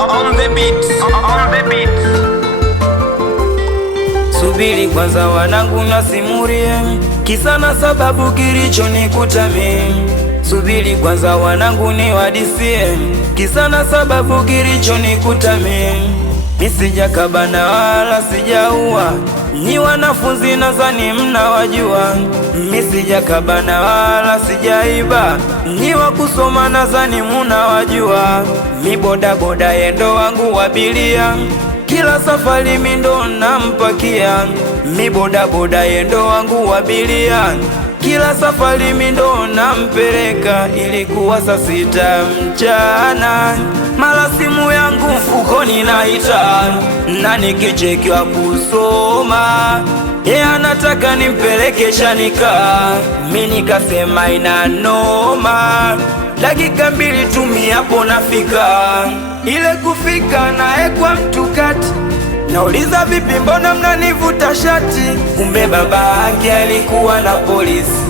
On the beat. On the beat. Subiri kwanza wanangu nasimulie, kisa na sababu kilichonikuta mimi. Subiri kwanza wanangu niwadisie, kisa na sababu kilichonikuta mimi. Nisijakabana wala sijaua, ni wanafunzi nadhani mnawajua. Nisijakabana wala sijaiba, ni wakusoma nadhani mnawajua. Mi boda boda yendo wangu abiria, kila safari mi ndo nampakia. Mi boda boda yendo wangu abiria, kila safari mi ndo nampeleka. Ilikuwa saa 6 mchana, mara simu yangu mfukoni naita, na nikichekiwa kusoma anataka nimpeleke Chanika. Mi nikasema ina noma, dakika 2 tu mi hapo nafika. Ile kufika naye kwa mtu kati, nauliza vipi mbona mnanivuta shati? Kumbe baba yake alikuwa na polisi.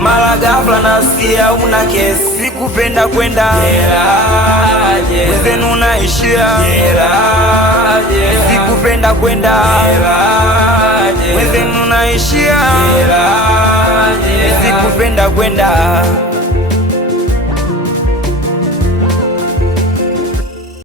Mara ghafla nasikia una kesi. Sikupenda kwenda jela, wenzenu naishia jela. Sikupenda kwenda jela, wenzenu naishia jela. Sikupenda kwenda